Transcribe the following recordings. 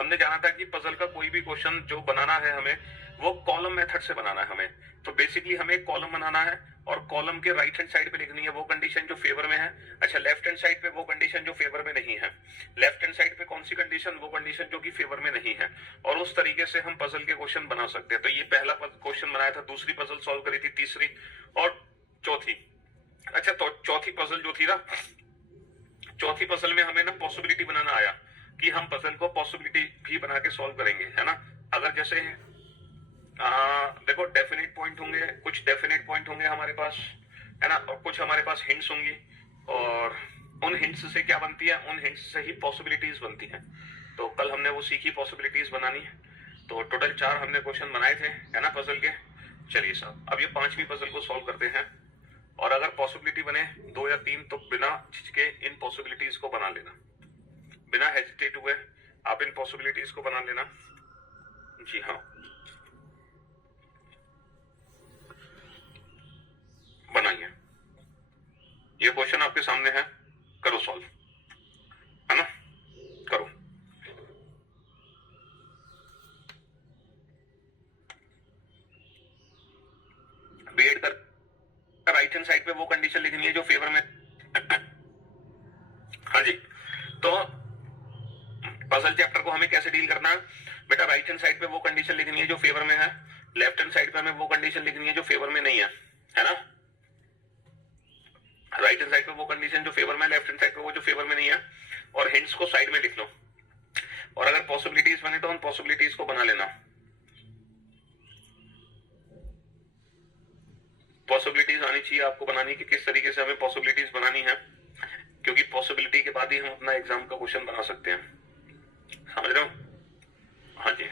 हमने जाना था कि पजल का कोई भी क्वेश्चन जो बनाना है हमें वो कॉलम मेथड से बनाना है हमें। तो बेसिकली हमें एक कॉलम बनाना है और कॉलम के राइट हैंड साइड पे लिखनी है वो कंडीशन जो फेवर में है। अच्छा, लेफ्ट हैंड साइड पे वो कंडीशन जो फेवर में नहीं है। लेफ्ट हैंड साइड पे कौन सी कंडीशन? वो कंडीशन जो कि फेवर में नहीं है। और उस तरीके से हम पजल के क्वेश्चन बना सकते हैं। तो ये पहला क्वेश्चन बनाया था, दूसरी पजल सॉल्व करी थी, तीसरी और चौथी। अच्छा, तो चौथी पजल जो थी ना, चौथी पजल में हमें ना पॉसिबिलिटी बनाना आया कि हम पजल को पॉसिबिलिटी भी बना के सॉल्व करेंगे, है ना। अगर जैसे देखो डेफिनेट पॉइंट होंगे, कुछ डेफिनेट पॉइंट होंगे हमारे पास, है ना, और कुछ हमारे पास हिंट्स होंगी। और उन हिंट्स से क्या बनती है? उन हिंट्स से ही पॉसिबिलिटीज बनती हैं। तो कल हमने वो सीखी पॉसिबिलिटीज बनानी है। तो टोटल 4 हमने क्वेश्चन बनाए थे, है ना, पजल के। चलिए साहब, अब ये 5वीं पजल को सॉल्व करते हैं। और अगर पॉसिबिलिटी बने 2 या 3 तो बिना झिझके इन पॉसिबिलिटीज को बना लेना, बिना हेजिटेट हुए आप इन पॉसिबिलिटीज को बना लेना। जी हाँ, बनाइए। ये क्वेश्चन आपके सामने है, करो सॉल्व, है ना, करो। बीएड कर राइट हैंड साइड पे वो कंडीशन लिखनी है जो फेवर में। हाँ जी, तो पजल चैप्टर को हमें कैसे डील करना है बेटा? राइट हैंड साइड पे वो कंडीशन लिखनी है जो फेवर में है, लेफ्ट हैंड साइड पे हमें वो कंडीशन लिखनी है जो फेवर में नहीं है ना। राइट हैंड साइड पे वो कंडीशन जो फेवर में, लेफ्ट हैंड साइड पे वो जो फेवर में नहीं है। और हिंट्स को साइड में लिख लो। और अगर पॉसिबिलिटीज बने तो उन पॉसिबिलिटीज को बना लेना। पॉसिबिलिटीज आनी चाहिए आपको बनानी कि किस तरीके से हमें पॉसिबिलिटीज बनानी है, क्योंकि पॉसिबिलिटी के बाद ही हम अपना एग्जाम का क्वेश्चन बना सकते हैं। समझ रहे हो? हाँ जी,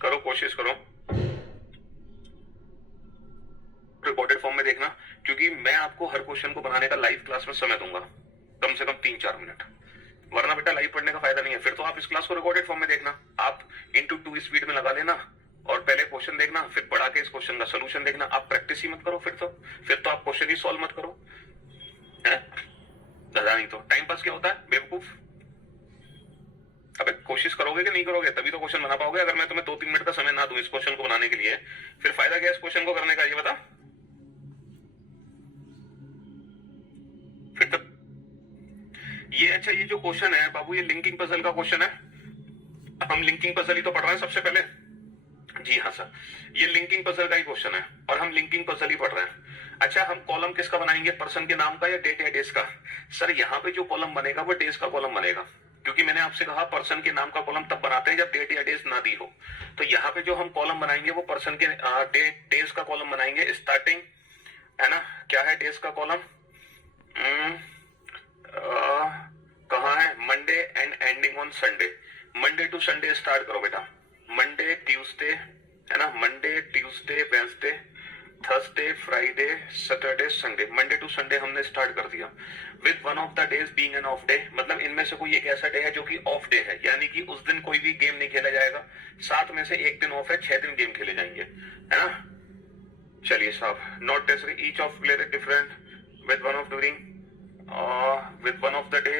करो, कोशिश करो। रिकॉर्डेड फॉर्म में देखना, क्योंकि मैं आपको हर क्वेश्चन को बनाने का लाइव क्लास में समय दूंगा, कम से कम 3-4 मिनट। वरना बेटा लाइव पढ़ने का फायदा नहीं है। फिर तो आप इस क्लास को रिकॉर्डेड फॉर्म में देखना, आप इंटू 2 स्पीड में लगा लेना और पहले क्वेश्चन देखना, फिर पढ़ा के इस क्वेश्चन का सोल्यूशन देखना। आप प्रैक्टिस ही मत करो, फिर तो आप क्वेश्चन ही सॉल्व मत करो, है दादा। नहीं तो टाइम पास क्या होता है बेवकूफ। अबे कोशिश करोगे कि नहीं करोगे तभी तो क्वेश्चन बना पाओगे। अगर मैं तुम्हें 2-3 मिनट का समय ना दूं इस क्वेश्चन को बनाने के लिए, फिर फायदा क्या है इस क्वेश्चन को करने का? ये बता। फिर तो ये, अच्छा ये जो क्वेश्चन है बाबू, ये लिंकिंग पजल का क्वेश्चन है। हम लिंकिंग पजल ही तो पढ़ रहे हैं सबसे पहले। जी हाँ सर, ये लिंकिंग पजल का ही क्वेश्चन है और हम लिंकिंग पजल ही पढ़ रहे हैं। अच्छा, हम कॉलम किसका बनाएंगे? पर्सन के नाम का या डेट या डेज का? सर यहाँ पे जो कॉलम बनेगा वो डेज का कॉलम बनेगा, क्योंकि मैंने आपसे कहा पर्सन के नाम का कॉलम तब बनाते हैं जब डेट या डेज ना दी हो। तो यहाँ पे जो हम कॉलम बनाएंगे वो पर्सन के डेज का कॉलम बनाएंगे। स्टार्टिंग, है ना, क्या है डेज का कॉलम? कहाँ है? Monday and ending on Sunday. Monday to Sunday start करो बेटा। मंडे ट्यूसडे, है ना, Monday Tuesday Wednesday Thursday Friday Saturday Sunday. Monday to Sunday हमने स्टार्ट कर दिया। With one of the days being an off day, मतलब इनमें से कोई एक ऐसा डे है जो कि ऑफ डे है, यानी कि उस दिन कोई भी गेम नहीं खेला जाएगा। 7 में से एक दिन ऑफ है, 6 दिन गेम खेले जाएंगे, है ना। चलिए साहब, not necessary each of play different with one of during with one of the day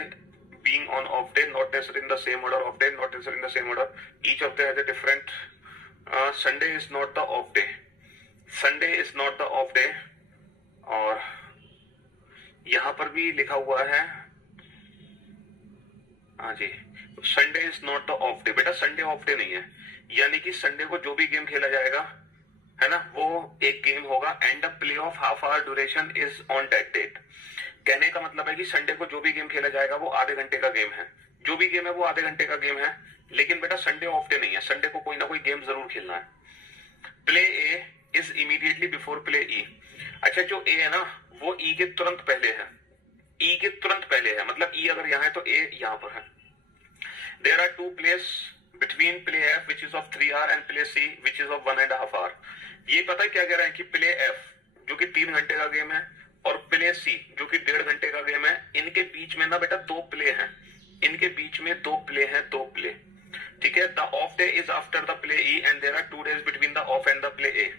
being on off day, not necessarily in the same order of day, not necessarily in the same order, each of them has a different Sunday is not the off day, Sunday is not the off day। और यहां पर भी लिखा हुआ है, हाँ जी, Sunday is not the off day. बेटा संडे ऑफ डे नहीं है, यानी कि संडे को जो भी गेम खेला जाएगा, है ना, वो एक गेम होगा and the play of half hour duration is on that date. कहने का मतलब है कि संडे को जो भी गेम खेला जाएगा वो आधे घंटे का गेम है। जो भी गेम है वो आधे घंटे का गेम है, लेकिन बेटा संडे ऑफ डे नहीं है, संडे को कोई ना कोई गेम जरूर खेलना है। Play A is immediately before play E. अच्छा, जो ए है ना वो ई के तुरंत पहले है, ई के तुरंत पहले है, मतलब ई अगर यहाँ है तो ए यहाँ पर है। There are 2 place between play F which is of 3 hour and play C which is of 1.5 hour. ये पता है क्या कह रहे हैं कि प्ले एफ जो कि 3 घंटे का गेम है और प्ले सी जो कि 1.5 घंटे का गेम है, इनके बीच में ना बेटा 2 प्ले हैं, इनके बीच में 2 प्ले हैं, 2 प्ले। ठीक है, the off day is after the play E and there are 2 days between the off and the play A.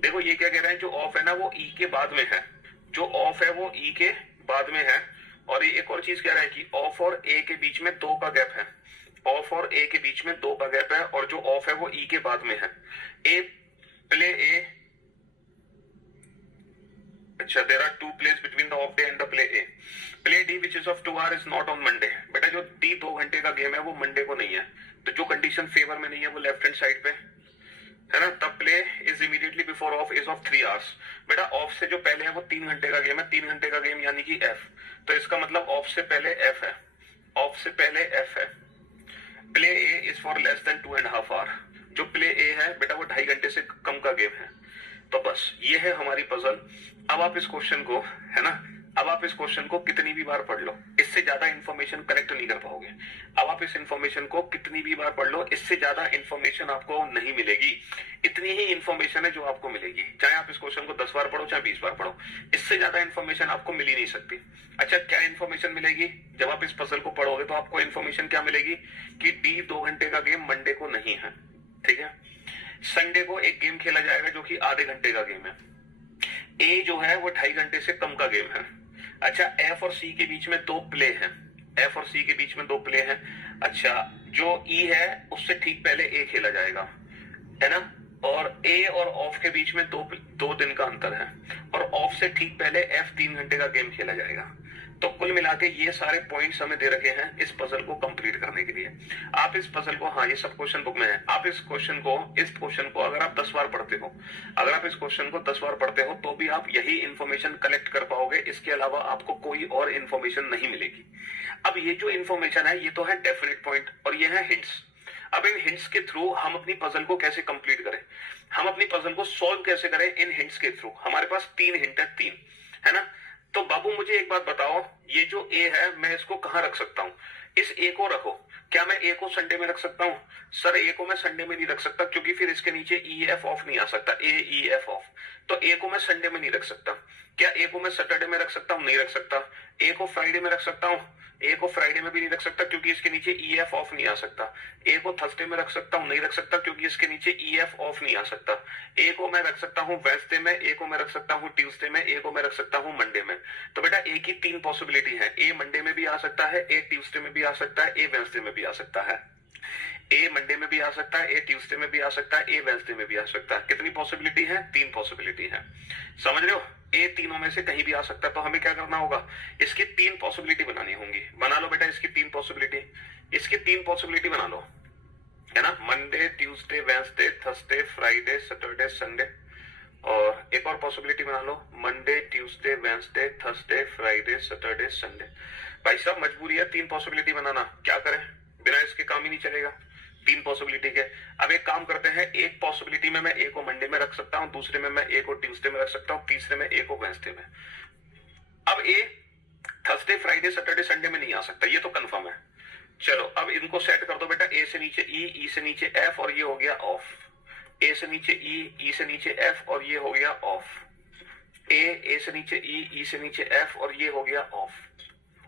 देखो ये क्या कह रहे हैं, जो ऑफ है ना वो ई के बाद में है, जो ऑफ है वो ई के बाद में है। और ये एक और चीज कह रहे हैं कि ऑफ और ए के बीच में 2 का गैप है, ऑफ और ए के बीच में 2 का गैप है, और जो ऑफ है वो ई के बाद में है। ए प्ले ए, अच्छा, there are 2 plays between the off day and the play A. Play D which is of 2 hours is not on Monday. बेटा जो डी 2 घंटे का गेम है वो मंडे को नहीं है, तो जो कंडीशन फेवर में नहीं है वो लेफ्ट हैंड साइड पे है ना। The play is immediately before of is of 3 hours। बेटा ऑफ से जो पहले है वो 3 घंटे का गेम है, 3 घंटे का गेम यानी कि एफ, तो इसका मतलब ऑफ से पहले एफ है, ऑफ से पहले एफ है। Play A is for less than 2.5 hour। जो प्ले ए है बेटा वो 2.5 घंटे से कम का गेम है। तो बस ये है हमारी पजल। अब आप इस क्वेश्चन को, है ना, अब आप इस क्वेश्चन को कितनी भी बार पढ़ लो, इससे ज्यादा इंफॉर्मेशन कलेक्ट नहीं कर पाओगे। अब आप इस इंफॉर्मेशन को कितनी भी बार पढ़ लो, इससे ज्यादा इंफॉर्मेशन आपको नहीं मिलेगी। इतनी ही इंफॉर्मेशन है जो आपको मिलेगी, चाहे आप इस क्वेश्चन को 10 बार पढ़ो चाहे 20 बार पढ़ो, इससे ज्यादा इंफॉर्मेशन आपको मिल ही नहीं सकती। अच्छा, क्या इंफॉर्मेशन मिलेगी जब आप इस पजल को पढ़ोगे? तो आपको इंफॉर्मेशन क्या मिलेगी कि डी 2 घंटे का गेम मंडे को नहीं है, ठीक है। संडे को एक गेम खेला जाएगा जो कि आधे घंटे का गेम है। ए जो है वो 2.5 घंटे से कम का गेम है। अच्छा, एफ और सी के बीच में 2 प्ले हैं, एफ और सी के बीच में 2 प्ले हैं। अच्छा, जो ई है उससे ठीक पहले ए खेला जाएगा, है ना, और ए और ऑफ के बीच में 2 दिन का अंतर है, और ऑफ से ठीक पहले एफ 3 घंटे का गेम खेला जाएगा। तो कुल मिला के ये सारे पॉइंट्स हमें दे रखे हैं इस पजल को कंप्लीट करने के लिए। आप इस पजल को, हाँ ये सब क्वेश्चन बुक में है, आप इस क्वेश्चन को अगर आप 10 बार पढ़ते हो, अगर आप इस क्वेश्चन को 10 बार पढ़ते हो तो भी आप यही इंफॉर्मेशन कलेक्ट कर पाओगे, इसके अलावा आपको कोई और इंफॉर्मेशन नहीं मिलेगी। अब ये जो इंफॉर्मेशन है ये तो है डेफिनेट पॉइंट और ये है हिंट्स। अब इन हिंट्स के थ्रू हम अपनी पजल को कैसे कंप्लीट करें, हम अपनी पजल को सॉल्व कैसे करें इन हिंट्स के थ्रू। हमारे पास 3 हिंट है, 3, है ना। तो बाबू मुझे एक बात बताओ, ये जो ए है मैं इसको कहां रख सकता हूं? इस ए को रखो। क्या मैं ए को संडे में रख सकता हूं? सर ए को मैं संडे में नहीं रख सकता क्योंकि फिर इसके नीचे ई एफ ऑफ नहीं आ सकता, ए ई एफ ऑफ। तो ए को मैं संडे में नहीं रख सकता। क्या ए को मैं सैटरडे में रख सकता हूं? नहीं रख सकता। ए को फ्राइडे में रख सकता हूं? ए को फ्राइडे में भी नहीं रख सकता क्योंकि इसके नीचे ई एफ ऑफ नहीं आ सकता। ए को थर्सडे में रख सकता हूं? नहीं रख सकता क्योंकि इसके नीचे ई एफ ऑफ नहीं आ सकता। ए को मैं रख सकता हूं वेडनेसडे में, ए को मैं रख सकता हूं ट्यूसडे में, ए को मैं रख सकता हूं मंडे में। तो बेटा ए की 3 पॉसिबिलिटी है, ए मंडे में भी आ सकता है, ए ट्यूसडे में भी आ सकता है, ए वेडनेसडे में भी आ सकता है। ए मंडे में भी आ सकता है, ए ट्यूसडे में भी आ सकता है, ए वेडनेसडे में भी आ सकता है। कितनी पॉसिबिलिटी है? 3 पॉसिबिलिटी है। समझ रहे हो? ए तीनों में से कहीं भी आ सकता है। तो हमें क्या करना होगा, इसकी 3 पॉसिबिलिटी बनानी होंगी। बना लो बेटा इसकी 3 पॉसिबिलिटी, इसकी 3 पॉसिबिलिटी बना लो, है ना। Monday, Tuesday, Wednesday, Thursday, Friday, Saturday, Sunday. और एक और पॉसिबिलिटी बना लो, Monday, Tuesday, Wednesday, Thursday, Friday, Saturday, Sunday. भाई साहब मजबूरी है 3 पॉसिबिलिटी बनाना, क्या करें, बिना इसके काम ही नहीं चलेगा 3 पॉसिबिलिटी के। अब एक काम करते हैं, एक पॉसिबिलिटी में मैं ए को मंडे में रख सकता हूं, दूसरे में मैं ए को ट्यूसडे में रख सकता हूं, तीसरे में ए को वेडनेसडे में। अब ए थर्सडे, फ्राइडे, सैटरडे, संडे में नहीं आ सकता, ये तो कंफर्म है। चलो अब इनको सेट कर दो बेटा, ए से नीचे ई से नीचे एफ और ये हो गया ऑफ। ए से नीचे ई से नीचे एफ और ये हो गया ऑफ। ए से नीचे ई से नीचे एफ और ये हो गया ऑफ।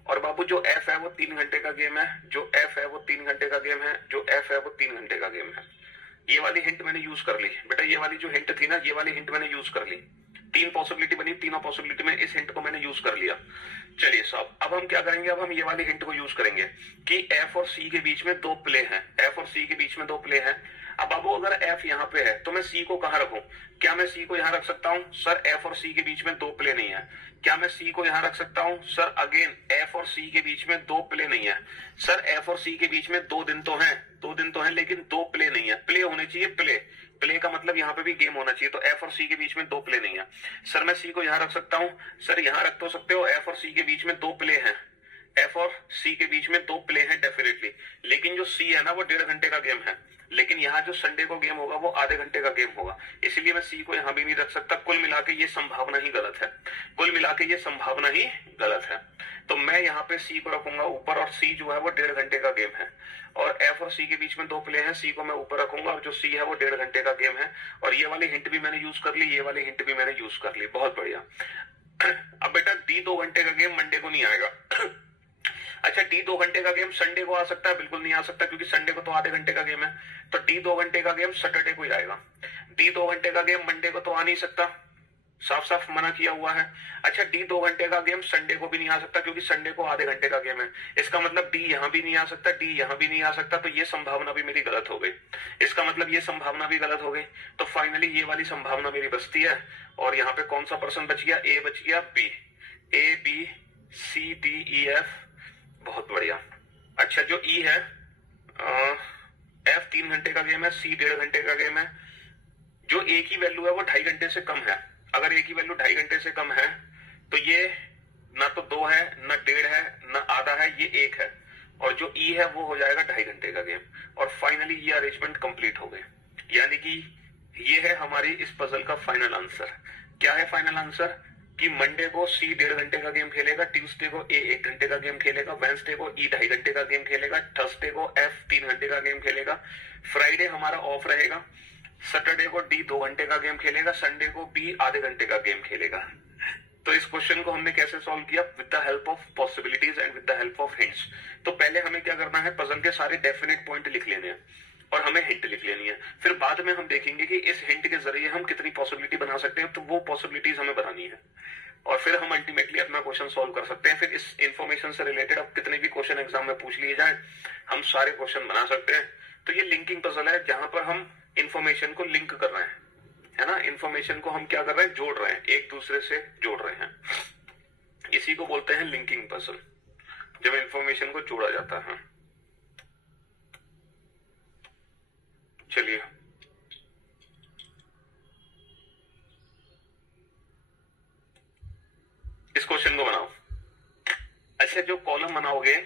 और बाबू जो एफ है वो 3 घंटे का गेम है, जो एफ है वो 3 घंटे का गेम है, जो एफ है वो 3 घंटे का गेम है। ये वाली हिंट मैंने यूज कर ली बेटा, ये वाली जो हिंट थी ना, ये वाली हिंट मैंने यूज कर ली। 3 पॉसिबिलिटी बनी, तीनों पॉसिबिलिटी में इस हिंट को मैंने यूज कर लिया। चलिए साहब अब हम क्या करेंगे, अब हम ये वाली हिंट को यूज करेंगे कि एफ और सी के बीच में 2 प्ले हैं, एफ और सी के बीच में 2 प्ले हैं। अब बाबू अगर एफ यहाँ पे है तो मैं सी को कहां रखूं? क्या मैं सी को यहां रख सकता हूं? सर एफ और सी के बीच में 2 प्ले नहीं है। क्या मैं सी को यहां रख सकता हूं? सर अगेन एफ और सी के बीच में 2 प्ले नहीं है। सर एफ और सी के बीच में 2 दिन तो हैं, 2 दिन तो हैं लेकिन 2 प्ले नहीं है। प्ले होने चाहिए, प्ले का मतलब यहाँ पे भी गेम होना चाहिए। तो एफ और सी के बीच में 2 प्ले नहीं है। सर मैं सी को यहां रख सकता हूं? सर यहां रख तो सकते हो, एफ और सी के बीच में 2 प्ले हैं, एफ और सी के बीच में 2 प्ले हैं डेफिनेटली। लेकिन जो सी है ना वो 1.5 घंटे का गेम है, लेकिन यहाँ जो संडे को गेम होगा वो आधे घंटे का गेम होगा, इसलिए मैं सी को यहाँ भी नहीं रख सकता। कुल मिला के ये संभावना ही गलत है, कुल मिला के ये संभावना ही गलत है। तो मैं यहाँ पे सी को रखूंगा ऊपर, और सी जो है वो 1.5 घंटे का गेम है। और एफ और सी के बीच में 2 प्ले हैं, सी को मैं ऊपर रखूंगा, और जो सी है वो 1.5 घंटे का गेम है। और ये वाली हिंट भी मैंने यूज कर ली, ये वाली हिंट भी मैंने यूज कर ली, बहुत बढ़िया। अब बेटा डी 2 घंटे का गेम मंडे को नहीं आएगा। अच्छा, डी 2 घंटे का गेम संडे को आ सकता है? बिल्कुल नहीं आ सकता, क्योंकि संडे को तो आधे घंटे का गेम है। तो डी 2 घंटे का गेम सैटरडे को ही आएगा। डी 2 घंटे का गेम मंडे को तो आ नहीं सकता, साफ साफ मना किया हुआ है। अच्छा, डी 2 घंटे का गेम संडे को भी नहीं आ सकता, क्योंकि संडे को आधे घंटे का गेम है। इसका मतलब डी यहां भी नहीं आ सकता, डी यहां भी नहीं आ सकता, तो ये संभावना भी मेरी गलत हो गई। इसका मतलब ये संभावना भी गलत हो गई। तो फाइनली ये वाली संभावना मेरी बचती है, और यहाँ पे कौन सा पर्सन बच गया? ए बच गया, B. A B C D E F, बहुत बढ़िया। अच्छा, जो ई है, एफ 3 घंटे का गेम है, सी 1.5 घंटे का गेम है। जो ए की वैल्यू है वो 2.5 घंटे से कम है। अगर ए की वैल्यू 2.5 घंटे से कम है तो ये ना तो 2 है, ना 1.5 है, ना आधा है, ये 1 है। और जो ई है वो हो जाएगा 2.5 घंटे का गेम। और फाइनली ये अरेंजमेंट कंप्लीट हो गए। यानी कि ये है हमारी इस पजल का फाइनल आंसर। क्या है फाइनल आंसर? कि मंडे को सी 1.5 घंटे का गेम खेलेगा, ट्यूसडे को ए 1 घंटे का गेम खेलेगा, वेंसडे को ई 2.5 घंटे का गेम खेलेगा, थर्सडे को एफ 3 घंटे का गेम खेलेगा, फ्राइडे हमारा ऑफ रहेगा, सैटरडे को डी 2 घंटे का गेम खेलेगा, संडे को बी आधे घंटे का गेम खेलेगा। तो इस क्वेश्चन को हमने कैसे सॉल्व किया? With the help of possibilities and with the help of hints. तो पहले हमें क्या करना है? पजल के सारे डेफिनेट पॉइंट लिख लेने हैं और हमें हिंट लिख लेनी है। फिर बाद में हम देखेंगे कि इस हिंट के जरिए हम कितनी पॉसिबिलिटी बना सकते हैं, तो वो पॉसिबिलिटीज हमें बनानी है, और फिर हम अल्टीमेटली अपना क्वेश्चन सॉल्व कर सकते हैं। फिर इस इंफॉर्मेशन से रिलेटेड अब कितने भी क्वेश्चन एग्जाम में पूछ लिए जाए, हम सारे क्वेश्चन बना सकते हैं। तो ये लिंकिंग पजल है, जहां पर हम इंफॉर्मेशन को लिंक कर रहे हैं, है ना। इंफॉर्मेशन को हम क्या कर रहे हैं? जोड़ रहे हैं, एक दूसरे से जोड़ रहे हैं। इसी को बोलते हैं लिंकिंग पजल, जब इंफॉर्मेशन को जोड़ा जाता है। चलिए, इस क्वेश्चन को बनाओ। अच्छा, जो कॉलम बनाओगे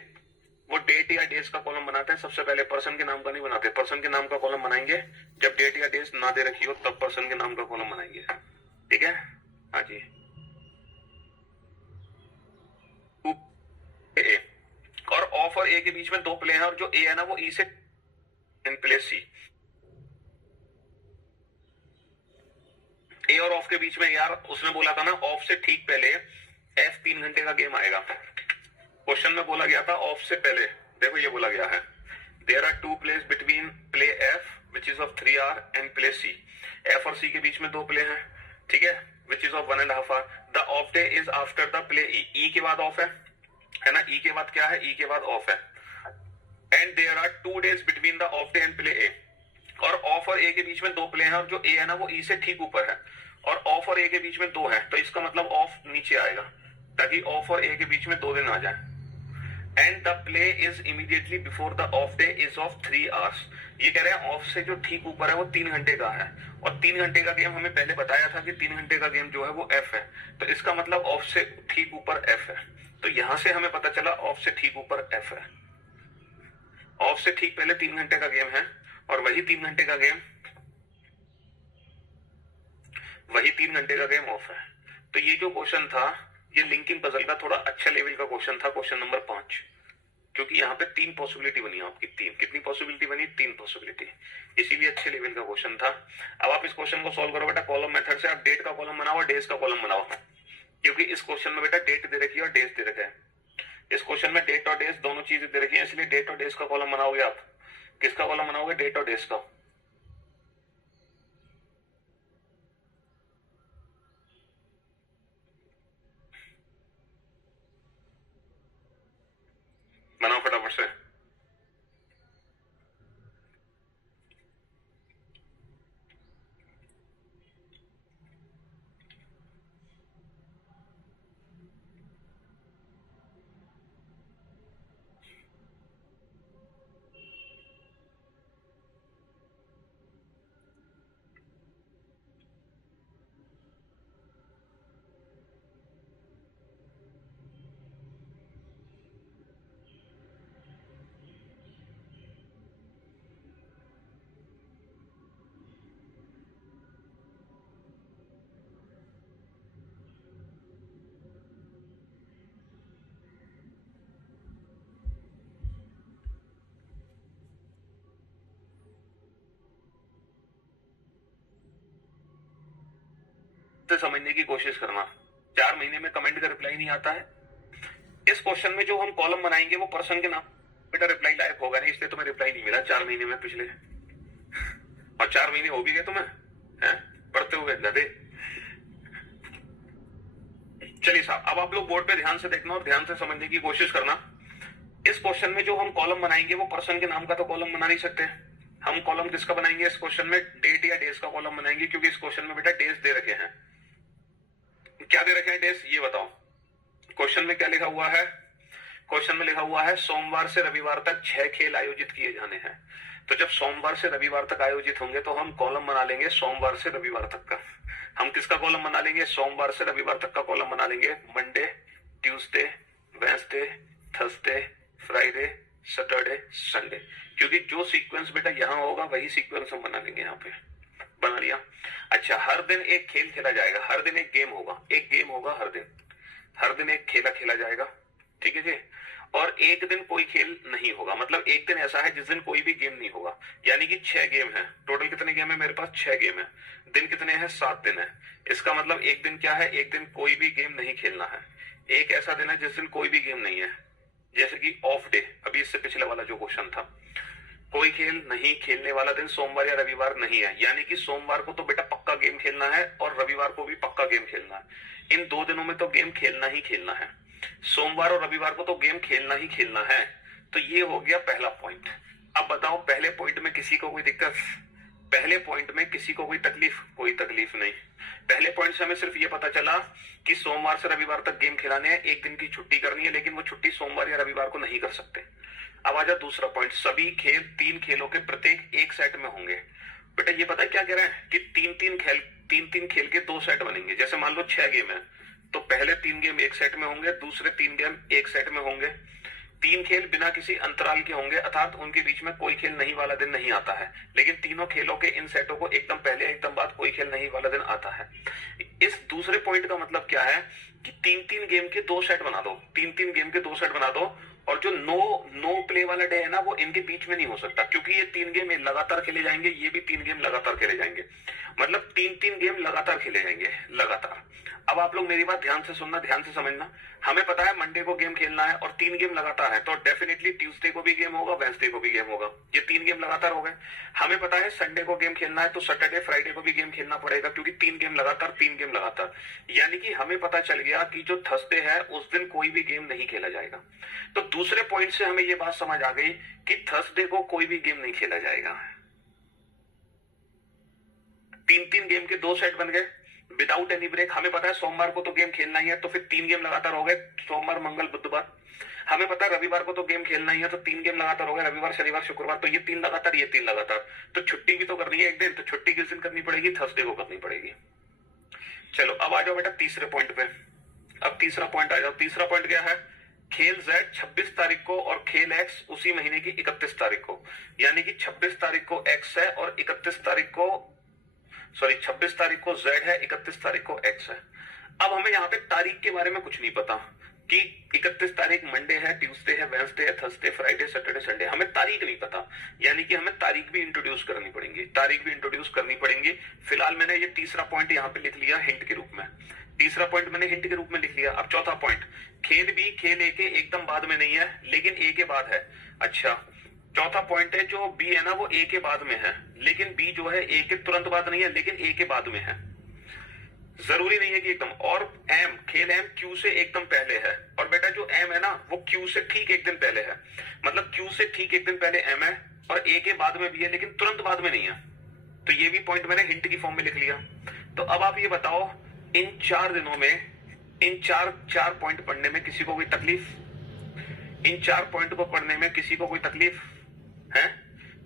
वो डेट या डेज का कॉलम बनाते हैं। सबसे पहले पर्सन के नाम का नहीं बनाते, पर्सन के नाम का कॉलम बनाएंगे जब डेट या डेज ना दे रखी हो, तब पर्सन के नाम का कॉलम बनाएंगे। ठीक है, हाँ जी। ए और ऑफ और ए के बीच में 2 प्ले हैं, और जो ए है ना वो ई से इन प्ले सी। ए और ऑफ के बीच में, यार उसने बोला था ना ऑफ से ठीक पहले एफ 3 घंटे का गेम आएगा। क्वेश्चन में बोला गया था ऑफ से पहले, देखो ये बोला गया है, there are 2 place between play F which is of 3 hour and play C. F और सी के बीच में 2 प्ले हैं, ठीक है, which is of 1.5 hour. The off day is after the play E. E के बाद ऑफ है ना, ई के बाद क्या है? ई के बाद ऑफ है। And there are 2 days between the off day and play A. और ऑफ और ए के बीच में 2 प्ले हैं, और जो ए है ना वो ई से ठीक ऊपर है, और ऑफ और ए के बीच में 2 है, तो इसका मतलब ऑफ नीचे आएगा, ताकि ऑफ और ए के बीच में 2 दिन आ जाए। And the play is immediately before the off day is of 3 hours. ये कह रहे हैं ऑफ से जो ठीक ऊपर है वो 3 घंटे का है, और 3 घंटे का गेम हमें पहले बताया था कि 3 घंटे का गेम जो है वो एफ है, तो इसका मतलब ऑफ से ठीक ऊपर एफ है। तो यहां से हमें पता चला ऑफ से ठीक ऊपर एफ है। ऑफ से ठीक पहले 3 घंटे का गेम है, और वही 3 घंटे का गेम ऑफ है। तो ये जो क्वेश्चन था, ये लिंकिंग पजल का थोड़ा अच्छा लेवल का क्वेश्चन था, क्वेश्चन नंबर 5, क्योंकि यहाँ पे 3 पॉसिबिलिटी बनी आपकी। 3 कितनी पॉसिबिलिटी बनी? 3 पॉसिबिलिटी, इसीलिए अच्छे लेवल का क्वेश्चन था। अब आप इस क्वेश्चन को सॉल्व करो बेटा कॉलम मेथड से। आप डेट का कॉलम बनाओ और डेज का कॉलम बनाओ, क्योंकि इस क्वेश्चन में बेटा डेट दे रखी है और डेज दे रखा है। इस क्वेश्चन में डेट और डेज दोनों चीजें दे रखी है, इसलिए डेट और डेज का कॉलम बनाओगे आप। किसका कॉलम बनाओगे? डेट और डेज का। बनाओ फटाफट से। समझने की कोशिश करना। 4 महीने में कमेंट का रिप्लाई नहीं आता है, इस क्वेश्चन में जो हम कॉलम बनाएंगे वो पर्सन के नाम, बेटा रिप्लाई लायक होगा नहीं, इसलिए तुम्हें रिप्लाई नहीं मिला 4 महीने में पिछले, और 4 महीने हो भी गए तुम्हें हैं पढ़ते हुए गधे। चलिए साहब, अब आप लोग बोर्ड पे ध्यान से देखना और ध्यान से समझने की कोशिश करना। इस क्वेश्चन में जो हम कॉलम बनाएंगे वो पर्सन के नाम का तो कॉलम बना नहीं सकते। हम कॉलम किसका बनाएंगे इस क्वेश्चन में? डेट या डेज का कॉलम बनाएंगे, क्योंकि इस क्वेश्चन में बेटा डेज दे रखे हैं। क्या दे रखे हैं डेज, ये बताओ। क्वेश्चन में क्या लिखा हुआ है? क्वेश्चन में लिखा हुआ है सोमवार से रविवार तक 6 खेल आयोजित किए जाने हैं। तो जब सोमवार से रविवार तक आयोजित होंगे तो हम कॉलम बना लेंगे सोमवार से रविवार तक का। हम किसका कॉलम बना लेंगे? सोमवार से रविवार तक का कॉलम बना लेंगे। Monday, Tuesday, Wednesday, Thursday, Friday, Saturday, Sunday, क्योंकि जो सीक्वेंस बेटा यहां होगा वही सीक्वेंस हम बना लेंगे। यहाँ पे बना लिया। अच्छा, हर दिन एक खेल खेला जाएगा, हर दिन एक गेम होगा, एक गेम होगा हर दिन एक खेला खेला जाएगा, ठीक है जी। और एक दिन कोई खेल नहीं होगा, मतलब एक दिन ऐसा है जिस दिन कोई भी गेम नहीं होगा, यानी कि 6 गेम है। टोटल कितने गेम है मेरे पास? 6 गेम है। दिन कितने हैं? 7 दिन है। इसका मतलब एक दिन क्या है? एक दिन कोई भी गेम नहीं खेलना है। एक ऐसा दिन है जिस दिन कोई भी गेम नहीं है, जैसे कि ऑफ डे, अभी इससे पिछले वाला जो क्वेश्चन था, कोई खेल नहीं खेलने वाला दिन सोमवार या रविवार नहीं है। यानी कि सोमवार को तो बेटा पक्का गेम खेलना है और रविवार को भी पक्का गेम खेलना है। इन 2 दिनों में तो गेम खेलना ही खेलना है। सोमवार और रविवार को तो गेम खेलना ही खेलना है। तो ये हो गया पहला पॉइंट। अब बताओ, पहले पॉइंट में किसी को कोई दिक्कत? पहले पॉइंट में किसी को कोई तकलीफ? कोई तकलीफ नहीं। पहले पॉइंट से हमें सिर्फ ये पता चला कि सोमवार से रविवार तक गेम खिलाने हैं, एक दिन की छुट्टी करनी है, लेकिन वो छुट्टी सोमवार या रविवार को नहीं कर सकते। अब आजा दूसरा पॉइंट, सभी खेल 3 खेलों के प्रत्येक एक सेट में होंगे। बेटा ये पता है क्या कह रहे हैं कि 3-3 खेल के 2 सेट बनेंगे। जैसे मान लो 6 गेम है तो पहले 3 गेम एक सेट में होंगे, दूसरे 3 गेम एक सेट में होंगे। 3 खेल बिना किसी अंतराल के होंगे, अर्थात उनके बीच में कोई खेल नहीं वाला दिन नहीं आता है, लेकिन तीनों खेलों के इन सेटों को एकदम पहले एकदम बाद कोई खेल नहीं वाला दिन आता है। इस दूसरे पॉइंट का मतलब क्या है कि 3-3 गेम के 2 सेट बना दो, 3-3 गेम के 2 सेट बना दो, और जो नो प्ले वाला डे है ना वो इनके बीच में नहीं हो सकता, क्योंकि ये 3 गेम लगातार खेले जाएंगे, ये भी 3 गेम लगातार खेले जाएंगे, मतलब 3-3 गेम लगातार खेले जाएंगे, लगातार। अब आप लोग मेरी बात ध्यान से सुनना, ध्यान से समझना। हमें पता है मंडे को गेम खेलना है और 3 गेम लगातार है, तो डेफिनेटली ट्यूसडे को भी गेम होगा, वेडनेसडे को भी गेम होगा, ये 3 गेम लगातार हो गए। हमें पता है संडे को गेम खेलना है, तो सैटरडे फ्राइडे को भी गेम खेलना पड़ेगा, क्योंकि 3 गेम लगातार, 3 गेम लगातार। यानी कि हमें पता चल गया कि जो थर्सडे है उस दिन कोई भी गेम नहीं खेला जाएगा। तो दूसरे पॉइंट से हमें ये बात समझ आ गई कि थर्सडे को कोई भी गेम नहीं खेला जाएगा। 3-3 गेम के 2 सेट बन गए विदाउट एनी ब्रेक। हमें पता है सोमवार को तो गेम खेलना ही है, तो फिर 3 गेम लगातार हो गए, सोमवार मंगल बुधवार। हमें पता है रविवार को तो गेम खेलना ही है, तो 3 गेम लगातार हो गए, रविवार शनिवार शुक्रवार, तो ये 3 लगातार, ये 3 लगातार। तो छुट्टी भी तो करनी है एक दिन, तो छुट्टी किस दिन करनी पड़ेगी? थर्सडे को करनी पड़ेगी। चलो अब आ जाओ बेटा तीसरे पॉइंट पे। अब तीसरा पॉइंट आ जाओ। तीसरा पॉइंट क्या है? खेल Z 26 तारीख को और खेल X उसी महीने की 31 तारीख को, यानी कि 26 तारीख को X है और 31 तारीख को, सॉरी 26 तारीख को Z है, 31 तारीख को X है। अब हमें यहाँ पे तारीख के बारे में कुछ नहीं पता कि 31 तारीख मंडे है, ट्यूसडे है, वेडनेसडे है, थर्सडे, फ्राइडे, सैटरडे, संडे, हमें तारीख नहीं पता। यानी कि हमें तारीख भी इंट्रोड्यूस करनी पड़ेगी, तारीख भी इंट्रोड्यूस करनी पड़ेगी। फिलहाल मैंने ये तीसरा पॉइंट यहाँ पे लिख लिया हिंट के रूप में, तीसरा पॉइंट मैंने हिंट के रूप में लिख लिया। अब चौथा पॉइंट, खेल भी खेल ए के एकदम बाद में नहीं है, लेकिन ए के बाद है। अच्छा, चौथा पॉइंट है जो बी है ना वो ए के बाद में है, लेकिन बी जो है ए के तुरंत बाद नहीं है, लेकिन ए के बाद में है। जरूरी नहीं है कि एकदम। और एम, खेल एम क्यू से एकदम पहले है, और बेटा जो एम है ना वो क्यू से ठीक एक दिन पहले है, मतलब क्यू से ठीक एक दिन पहले एम है, और ए के बाद में भी है, लेकिन तुरंत बाद में नहीं है। तो ये भी पॉइंट मैंने हिंट की फॉर्म में लिख लिया। तो अब आप ये बताओ, इन 4 दिनों में इन चार पॉइंट पढ़ने में किसी को कोई तकलीफ? इन 4 पॉइंट को पढ़ने में किसी को कोई तकलीफ है?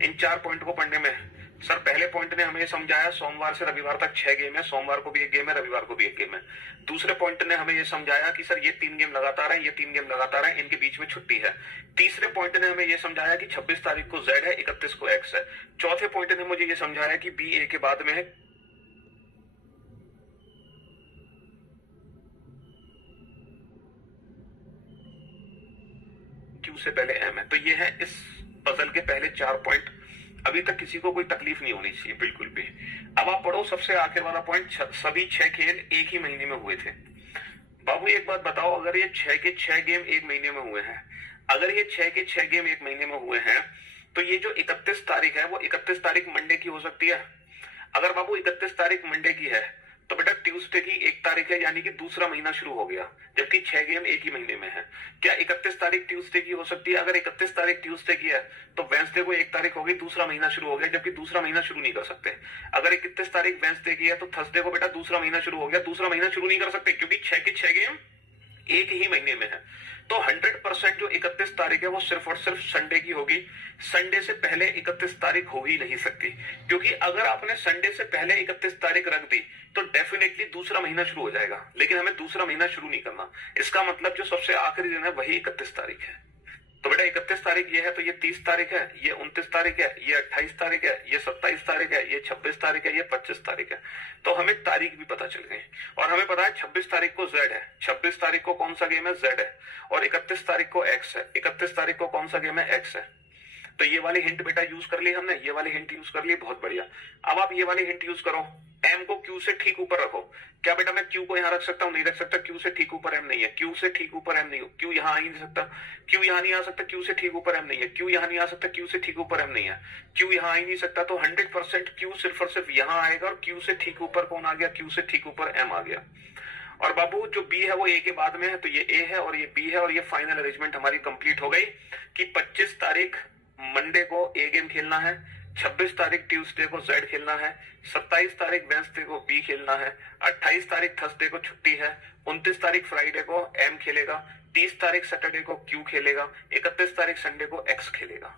इन 4 पॉइंट को पढ़ने में सर, पहले पॉइंट ने हमें समझाया सोमवार से रविवार तक 6 गेम है, सोमवार को भी एक गेम है, रविवार को भी एक गेम है। दूसरे पॉइंट ने हमें ये समझाया कि सर ये 3 गेम लगातार है, ये 3 गेम लगातार है, इनके बीच में छुट्टी है। तीसरे पॉइंट ने हमें ये समझाया कि 26 तारीख को Z है, 31 को X है। चौथे पॉइंट ने मुझे ये समझाया कि B A के बाद में है, Q से पहले M है। तो ये है इस पजल के पहले 4 पॉइंट। अभी तक किसी को कोई तकलीफ नहीं होनी चाहिए, बिल्कुल भी। अब आप पढ़ो सबसे आखिर वाला पॉइंट, सभी 6 खेल एक ही महीने में हुए थे। बाबू एक बात बताओ, अगर ये 6 के 6 गेम एक महीने में हुए हैं, अगर ये 6 के 6 गेम एक महीने में हुए हैं, तो ये जो 31 तारीख है वो 31 तारीख मंडे की हो सकती है। अगर बाबू 31 तारीख मंडे की है तो बेटा ट्यूसडे की 1 तारीख है, यानी कि दूसरा महीना शुरू हो गया, जबकि 6 गेम एक ही महीने में है। क्या 31 तारीख ट्यूसडे की हो सकती है? अगर 31 तारीख ट्यूसडे की है तो वेंसडे को 1 तारीख हो गई, दूसरा महीना शुरू हो गया, जबकि दूसरा महीना शुरू नहीं कर सकते। अगर 31 तारीख वेंसडे की है तो थर्सडे को बेटा दूसरा महीना शुरू हो गया, दूसरा महीना शुरू नहीं कर सकते, क्योंकि 6 के 6 गेम एक ही महीने में है। तो 100% जो 31 तारीख है वो सिर्फ और सिर्फ संडे की होगी। संडे से पहले 31 तारीख हो ही नहीं सकती, क्योंकि अगर आपने संडे से पहले 31 तारीख रख दी तो डेफिनेटली दूसरा महीना शुरू हो जाएगा, लेकिन हमें दूसरा महीना शुरू नहीं करना। इसका मतलब जो सबसे आखिरी दिन है वही 31 तारीख है। तो बेटा 31 तारीख ये है, तो ये 30 तारीख है, ये 29 तारीख है, ये 28 तारीख है, ये 27 तारीख है, ये 26 तारीख है, ये 25 तारीख है। तो हमें तारीख भी पता चल गई, और हमें पता है 26 तारीख को जेड है, 26 तारीख को कौन सा गेम है? जेड है। और 31 तारीख को एक्स है, 31 तारीख को कौन सा गेम है? एक्स है। तो ये वाली हिंट बेटा यूज कर ली हमने, ये वाली हिंट यूज कर ली, बहुत बढ़िया। अब आप ये वाली हिंट यूज करो, एम को क्यू से ठीक ऊपर रखो। क्या बेटा मैं क्यू को यहां रख सकता हूं? नहीं रख सकता, क्यू से ठीक ऊपर एम नहीं है, क्यू से ठीक ऊपर एम नहीं हो, क्यू यहां आ ही नहीं सकता, क्यू यहां नहीं आ सकता, क्यू से ठीक ऊपर एम नहीं है, क्यू यहां नहीं आ सकता, क्यू से ठीक ऊपर एम नहीं है, क्यू यहां आ ही नहीं सकता। तो 100% क्यू सिर्फ और सिर्फ यहां आएगा, और क्यू से ठीक ऊपर कौन आ गया? क्यू से ठीक ऊपर एम आ गया। और बाबू जो बी है वो ए के बाद में है, तो ये ए है और ये बी है, और ये फाइनल अरेंजमेंट हमारी कंप्लीट हो गई कि 25 तारीख मंडे को ए गेम खेलना है, 26 तारीख ट्यूसडे को जेड खेलना है, 27 तारीख वेंसडे को बी खेलना है, 28 तारीख थर्सडे को छुट्टी है, 29 तारीख फ्राइडे को एम खेलेगा, 30 तारीख सैटरडे को क्यू खेलेगा, 31 तारीख संडे को एक्स खेलेगा।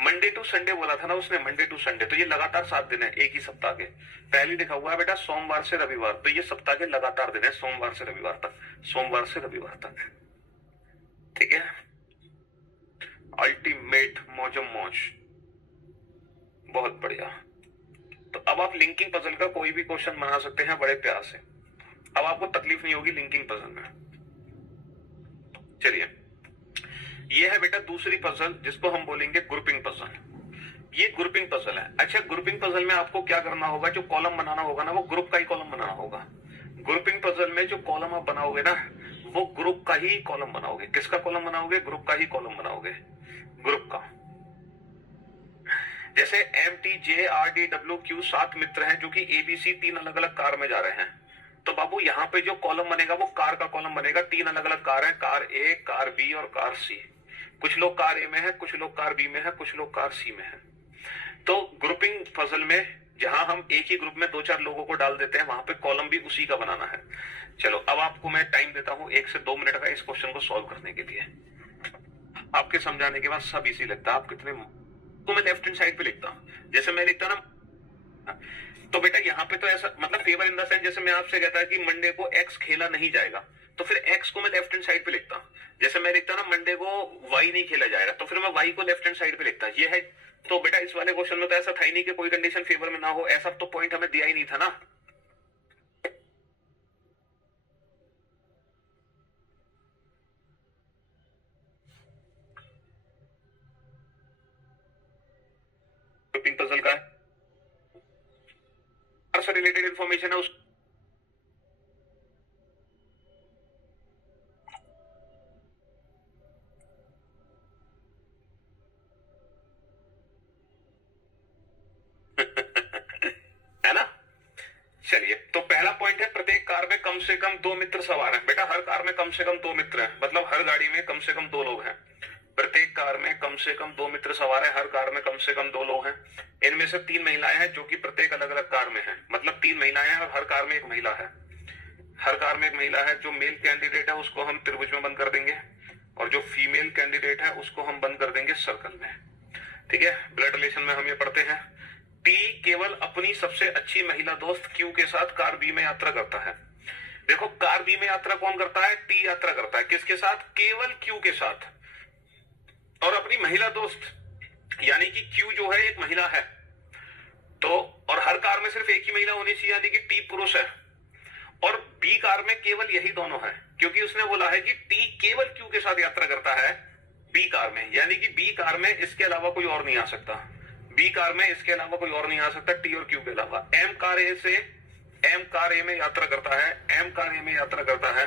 मंडे टू संडे बोला था ना उसने, मंडे टू संडे, तो ये लगातार 7 दिन है एक ही सप्ताह के। पहले लिखा हुआ है बेटा सोमवार से रविवार, तो ये सप्ताह के लगातार दिन है, सोमवार से रविवार तक, सोमवार से रविवार तक। ठीक है, अल्टीमेट मौजम मौज, बहुत बढ़िया। तो अब आप लिंकिंग पजल का कोई भी क्वेश्चन बना सकते हैं बड़े प्यार से, अब आपको तकलीफ नहीं होगी लिंकिंग पजल में। चलिए, ये है बेटा दूसरी पजल जिसको हम बोलेंगे ग्रुपिंग पजल। ये ग्रुपिंग पजल है। अच्छा, ग्रुपिंग पजल में आपको क्या करना होगा? जो कॉलम बनाना होगा ना वो ग्रुप का ही कॉलम बनाना होगा। ग्रुपिंग पजल में जो कॉलम आप बनाओगे ना वो ग्रुप का ही कॉलम बनाओगे। किसका कॉलम बनाओगे? ग्रुप का ही कॉलम बनाओगे, ग्रुप का। जैसे M T J R D W Q 7 मित्र हैं जो कि एबीसी 3 अलग अलग कार में जा रहे हैं। तो बाबू यहाँ पे जो कॉलम बनेगा वो कार का कॉलम बनेगा। 3 अलग अलग कार है, कार ए, कार बी और कार सी। कुछ लोग कार ए में है, कुछ लोग कार बी में है, कुछ लोग कार सी में है। तो ग्रुपिंग पजल में जहां हम एक ही ग्रुप में 2-4 लोगों को डाल देते हैं वहां पे कॉलम भी उसी का बनाना है। चलो, अब आपको मैं टाइम देता हूं 1 से 2 मिनट का इस क्वेश्चन को सॉल्व करने के लिए। आपके समझाने के बाद सब इजी लगता है। आप कितने तो मैं लेफ्ट हैंड साइड पे लिखता हूं, जैसे मैं लिखता ना, तो बेटा यहाँ पे तो ऐसा मतलब फेवर इन द सेंस, जैसे मैं आपसे कहता कि मंडे को एक्स खेला नहीं जाएगा, तो फिर एक्स को मैं लेफ्ट हैंड साइड पे लिखता हूं। जैसे मैं लिखता ना मंडे को वाई नहीं खेला जाएगा, तो फिर मैं वाई को लेफ्ट हैंड साइड पे लिखता। ये है। तो बेटा इस वाले क्वेश्चन में तो ऐसा था ही नहीं कि कोई कंडीशन फेवर में ना हो, ऐसा तो पॉइंट हमें दिया ही नहीं था ना। ग्रुपिंग पजल का से रिलेटेड इंफॉर्मेशन है उस है ना। चलिए, तो पहला पॉइंट है प्रत्येक कार में कम से कम 2 मित्र सवार हैं। बेटा हर कार में कम से कम 2 मित्र हैं, मतलब हर गाड़ी में कम से कम 2 लोग हैं। प्रत्येक कार में कम से कम 2 मित्र सवार है, हर कार में कम से कम 2 लोग हैं। इनमें से 3 महिलाएं हैं जो कि प्रत्येक अलग अलग कार में हैं, मतलब 3 महिलाएं हैं और हर कार में 1 महिला है। हर कार में 1 महिला है। जो मेल कैंडिडेट है उसको हम त्रिभुज में बंद कर देंगे, और जो फीमेल कैंडिडेट है उसको हम बंद कर देंगे सर्कल में। ठीक है, ब्लड रिलेशन में हम ये पढ़ते हैं। टी केवल अपनी सबसे अच्छी महिला दोस्त क्यू के साथ कार बी में यात्रा करता है। देखो, कार बी में यात्रा कौन करता है? टी यात्रा करता है। किसके साथ? केवल क्यू के साथ, और अपनी महिला दोस्त यानी कि क्यू जो है एक महिला है। तो और हर कार में सिर्फ एक ही महिला होनी चाहिए, यानी कि टी पुरुष है। और बी कार में केवल यही दोनों है, क्योंकि उसने बोला है कि टी केवल क्यू के साथ यात्रा करता है बी कार में, यानी कि बी कार में इसके अलावा कोई और नहीं आ सकता। बी कार में इसके अलावा कोई और नहीं आ सकता, टी और क्यू के अलावा। एम कार ए से एम कार ए में यात्रा करता है, एम कार ए में यात्रा करता है,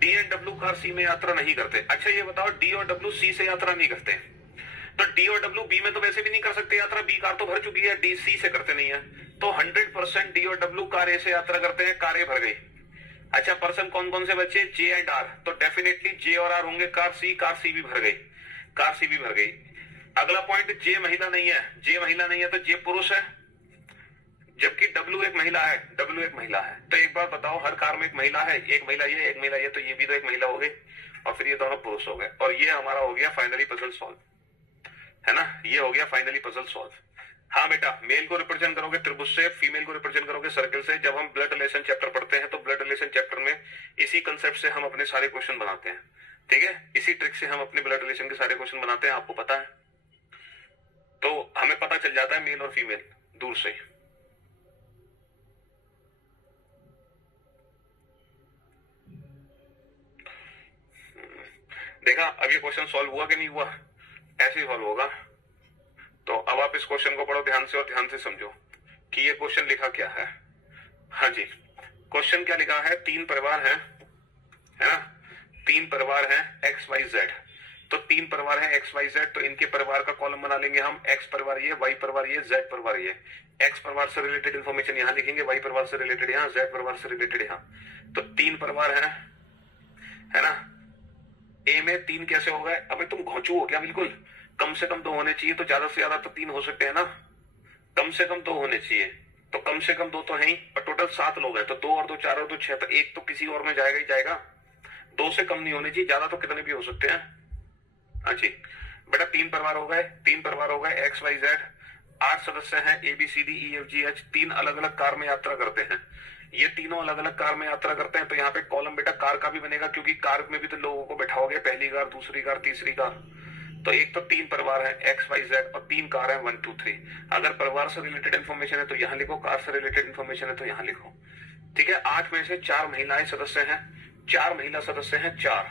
डी एंड डब्ल्यू कार सी में यात्रा नहीं करते। अच्छा ये बताओ डी और डब्ल्यू सी से यात्रा नहीं करते, तो डी और डब्ल्यू बी में तो वैसे भी नहीं कर सकते यात्रा, बी कार तो भर चुकी है, डी सी से करते नहीं है। तो 100% डी और डब्ल्यू कार ए से यात्रा करते हैं, कार ए भर गई। अच्छा पर्सन कौन कौन से बच्चे, जे एंड आर, तो डेफिनेटली जे और आर होंगे, कार सी भी भर गई, कार सी भी भर गई। अगला पॉइंट, जे महिला नहीं है, जे महिला नहीं है तो जे पुरुष है, जबकि डब्ल्यू एक महिला है, डब्ल्यू एक महिला है। तो एक बार बताओ हर कार में एक महिला है, एक महिला ये एक महिला ये, तो ये भी तो एक महिला हो गई, और फिर ये दोनों पुरुष हो गए, और ये हमारा हो गया फाइनली पजल सॉल्व, है ना, ये हो गया फाइनली पजल सॉल्व। हाँ बेटा, मेल को रिप्रेजेंट करोगे त्रिभुज से, फीमेल को रिप्रेजेंट करोगे सर्कल से। जब हम ब्लड रिलेशन चैप्टर पढ़ते हैं तो ब्लड रिलेशन चैप्टर में इसी कंसेप्ट से हम अपने सारे क्वेश्चन बनाते हैं, ठीक है, इसी ट्रिक से हम अपने ब्लड रिलेशन के सारे क्वेश्चन बनाते हैं, आपको पता है। तो हमें पता चल जाता है मेल और फीमेल दूर से। देखा अब ये क्वेश्चन सॉल्व हुआ कि नहीं हुआ, ऐसे ही सॉल्व होगा। तो अब आप इस क्वेश्चन को पढ़ो ध्यान से और ध्यान से समझो कि ये क्वेश्चन लिखा क्या है। हाँ जी, क्वेश्चन क्या लिखा है, तीन परिवार है ना, तीन परिवार है एक्स वाई जेड। तो तीन परिवार है एक्स वाई जेड, तो इनके परिवार का कॉलम बना लेंगे हम, एक्स परिवार ये, वाई परिवार ये, जेड परिवार ये। एक्स परिवार से रिलेटेड इंफॉर्मेशन यहाँ लिखेंगे, वाई परिवार से रिलेटेड यहाँ, जेड परिवार से रिलेटेड यहाँ। तो तीन परिवार है ना। ए में तीन कैसे हो गए, अबे तुम घोंचू हो क्या बिल्कुल, कम से कम दो होने चाहिए, तो ज्यादा से ज्यादा तो तीन हो सकते हैं ना, कम से कम दो होने चाहिए, तो कम से कम दो तो है ही, और टोटल 7 लोग हैं, तो 2 और 2 4 और 2 6, तो एक तो किसी और में जाएगा ही जाएगा, दो से कम नहीं होने चाहिए, ज्यादा तो कितने भी हो सकते हैं। हाँ जी बेटा, तीन परिवार हो गए, तीन परिवार हो गए एक्स वाई जेड, 8 सदस्य हैं A B C D E F G H, तीन अलग अलग कार में यात्रा करते हैं, ये तीनों अलग अलग कार में यात्रा करते हैं। तो यहाँ पे कॉलम बेटा कार का भी बनेगा, क्योंकि कार में भी तो लोगों को बैठाओगे, पहली कार, दूसरी कार, तीसरी कार। तो एक तो तीन परिवार है एक्स वाई जेड, और तीन कार है 1 2 3। अगर परिवार से रिलेटेड इन्फॉर्मेशन है तो यहाँ लिखो, कार से रिलेटेड इन्फॉर्मेशन है तो यहाँ लिखो, ठीक है। 8 में से 4 महिलाएं सदस्य हैं, 4 महिला सदस्य हैं 4,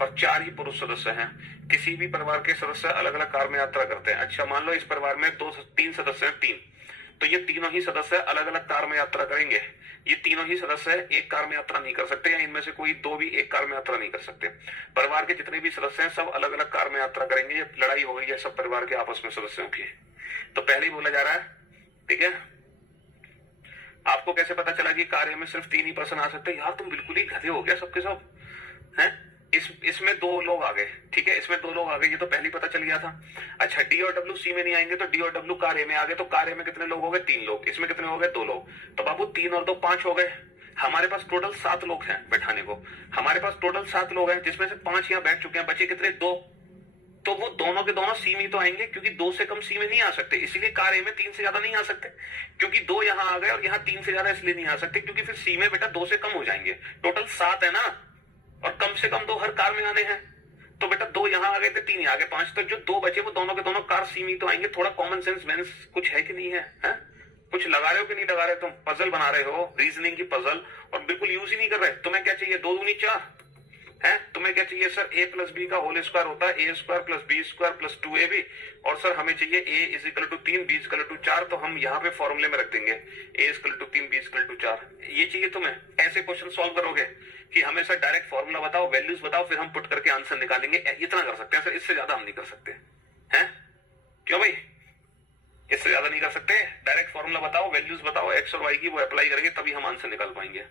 और 4 ही पुरुष सदस्य हैं। किसी भी परिवार के सदस्य अलग अलग कार में यात्रा करते हैं। अच्छा मान लो इस परिवार में 3 सदस्य हैं, 3, तो ये तीनों ही सदस्य अलग अलग कार में यात्रा करेंगे। ये तीनों ही सदस्य एक कार में यात्रा नहीं कर सकते, या इनमें से कोई दो भी एक कार में यात्रा नहीं कर सकते। परिवार के जितने भी सदस्य हैं सब अलग अलग कार में यात्रा करेंगे। ये लड़ाई हो गई है सब परिवार के आपस में सदस्यों की, तो पहले ही बोला जा रहा है, ठीक है। आपको कैसे पता चला कि कार में सिर्फ 3 ही पर्सन आ सकते हैं? यार तुम बिल्कुल ही गधे हो गया सबके सब, हैं? इसमें 2 लोग आ गए, ठीक है, इसमें 2 लोग आ गए, ये तो पहले ही पता चल गया था। अच्छा डी और डब्ल्यू सी में नहीं आएंगे, तो डी और डब्ल्यू कार ए में आ गए, तो कार ए में कितने लोग हो गए? 3 लोग। इसमें कितने हो गए? 2 लोग। तो बाबू 3 और 2 5 हो गए। हमारे पास टोटल 7 लोग हैं बैठाने को, हमारे पास टोटल 7 लोग हैं, जिसमें से 5 यहाँ बैठ चुके हैं, बचे कितने? 2। तो वो दोनों के दोनों सी में तो आएंगे, क्योंकि 2 से कम सी में नहीं आ सकते, इसीलिए कार ए में 3 से ज्यादा नहीं आ सकते, क्योंकि 2 यहाँ आ गए और यहाँ 3 से ज्यादा इसलिए नहीं आ सकते, क्योंकि फिर सी में बेटा 2 से कम हो जाएंगे। टोटल 7 है ना, और कम से कम 2 हर कार में आने हैं, तो बेटा 2 यहाँ आ गए थे, 3 यहाँ आ गए, 5, तो जो 2 बचे वो दोनों के दोनों कार सी में तो आएंगे। थोड़ा कॉमन सेंस मैंने कुछ है कि नहीं है, कुछ लगा रहे हो कि नहीं लगा रहे? तुम पजल बना रहे हो, रीजनिंग की पजल, और बिल्कुल यूज ही नहीं कर रहे। तुम्हें क्या चाहिए? 2 दूनी 4 है। तुम्हें क्या चाहिए? सर a प्लस बी का होल स्क्वायर होता है a square plus B square plus 2ab, और सर हमें चाहिए a is equal to 3 b is equal to 4, तो हम यहाँ पे फॉर्मूले में रख देंगे a is equal to 3 b is equal to 4। ये चाहिए तुम्हें? ऐसे क्वेश्चन सॉल्व करोगे कि हमें सर डायरेक्ट फॉर्मूला बताओ, वैल्यूज बताओ, फिर हम पुट करके आंसर निकालेंगे। इतना कर सकते हैं सर, इससे ज्यादा हम नहीं कर सकते हैं। क्यों भाई? इससे ज्यादा नहीं कर सकते। डायरेक्ट फॉर्मूला बताओ, वैल्यूज बताओ एक्स और वाई की, वो अप्लाई करेंगे तभी हम आंसर निकाल पाएंगे।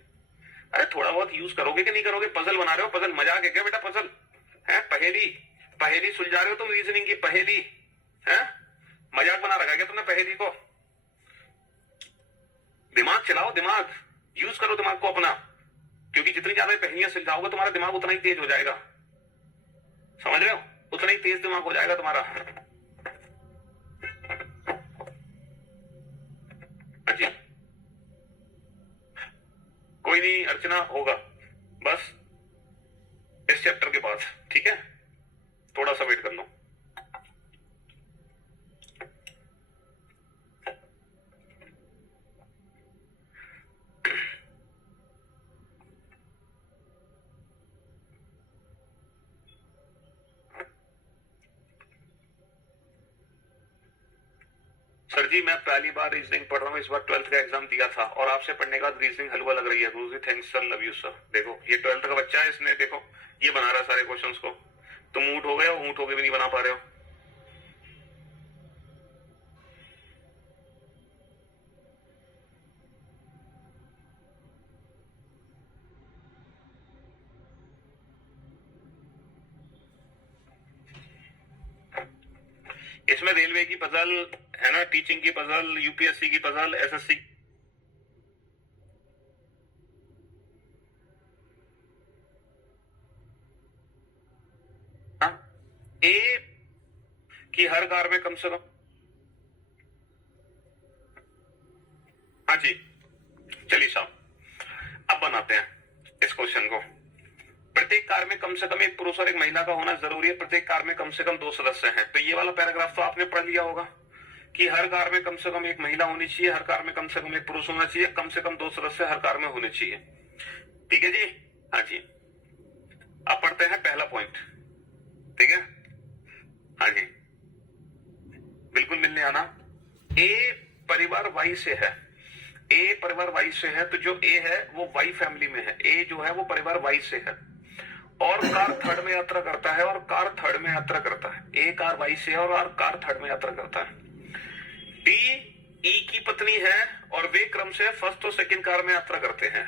अरे थोड़ा बहुत यूज करोगे कि नहीं करोगे? पजल बना रहे हो, पजल मजाक है क्या बेटा? पजल है, पहेली सुलझा रहे हो तुम, रीजनिंग की पहेली है, मजाक बना रखा है क्या तुमने पहेली को? दिमाग चलाओ, दिमाग यूज करो दिमाग को अपना, क्योंकि जितनी ज्यादा पहेलियां सुलझाओगे तुम्हारा दिमाग उतना ही तेज हो जाएगा, समझ रहे हो? उतना ही तेज दिमाग हो जाएगा तुम्हारा। जी कोई नहीं अर्चना, होगा बस इस चैप्टर के बाद, ठीक है, थोड़ा सा वेट कर लो। सर जी मैं पहली बार रीजनिंग पढ़ रहा हूँ, इस बार 12th का एग्जाम दिया था और आपसे पढ़ने के बाद रीजनिंग हलवा लग रही है। गुरुजी thanks sir, love you sir. देखो ये 12th का बच्चा है, इसने देखो ये बना रहा है सारे क्वेश्चंस को, तुम ऊंट हो गए हो, ऊंट होके भी नहीं बना पा रहे हो। इसमें रेलवे की पजल है ना, टीचिंग की पजल, यूपीएससी की पजल, एसएससी ए कि हर कार में कम से कम, हाँ जी चलिए साहब अब बनाते हैं इस क्वेश्चन को। प्रत्येक कार में कम से कम एक पुरुष और एक महिला का होना जरूरी है, प्रत्येक कार में कम से कम 2 सदस्य हैं। तो ये वाला पैराग्राफ तो आपने पढ़ लिया होगा कि हर कार में कम से कम एक महिला होनी चाहिए, हर कार में कम से कम एक पुरुष होना चाहिए, कम से कम 2 सदस्य हर कार में होने चाहिए। ठीक है जी, हाँ जी। अब पढ़ते हैं पहला पॉइंट, ठीक है, हाँ जी बिल्कुल मिलने आना। ए परिवार वाई से है, ए परिवार वाई से है, तो जो ए है वो वाई फैमिली में है, ए जो है वो परिवार वाई से है और कार थर्ड में यात्रा करता है, और कार थर्ड में यात्रा करता है। ए कार वाई से है और कार थर्ड में यात्रा करता है। डी ई की पत्नी है और वे क्रम से फर्स्ट और सेकंड कार में यात्रा करते हैं।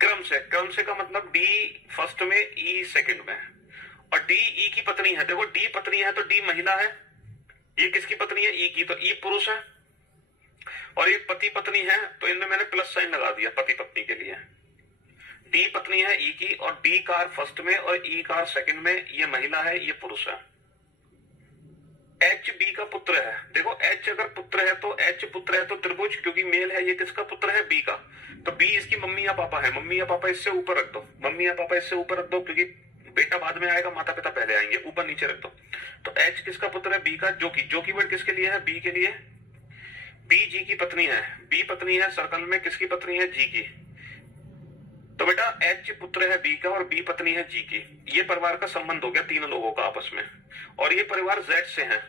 क्रम से, क्रम से का मतलब डी फर्स्ट में, ई सेकंड में, और डी ई की पत्नी है। देखो डी पत्नी है तो डी महिला है, ये किसकी पत्नी है, ई की, तो ई पुरुष है, और ये पति पत्नी है तो इनमें मैंने प्लस साइन लगा दिया पति पत्नी के लिए। डी पत्नी है ई की, और डी कार फर्स्ट में और ई कार सेकंड में, ये महिला है, ये पुरुष है। एच बी का पुत्र है। देखो एच अगर पुत्र है तो, एच पुत्र है तो त्रिभुज, क्योंकि मेल है, ये किसका पुत्र है, बी का, तो बी इसकी मम्मी या पापा है। मम्मी या पापा इससे ऊपर रख दो, मम्मी या पापा इससे ऊपर रख दो, क्योंकि बेटा बाद में आएगा, माता पिता पहले आएंगे, ऊपर नीचे रख दो। तो एच किसका पुत्र है, बी का। जो की वर्ड किसके लिए है, बी के लिए। बी जी की पत्नी है, बी पत्नी है सर्कल में, किसकी पत्नी है, जी की। तो बेटा एच पुत्र है बी का और बी पत्नी है जी की। ये परिवार का संबंध हो गया तीन लोगों का आपस में, और ये परिवार जेड से है,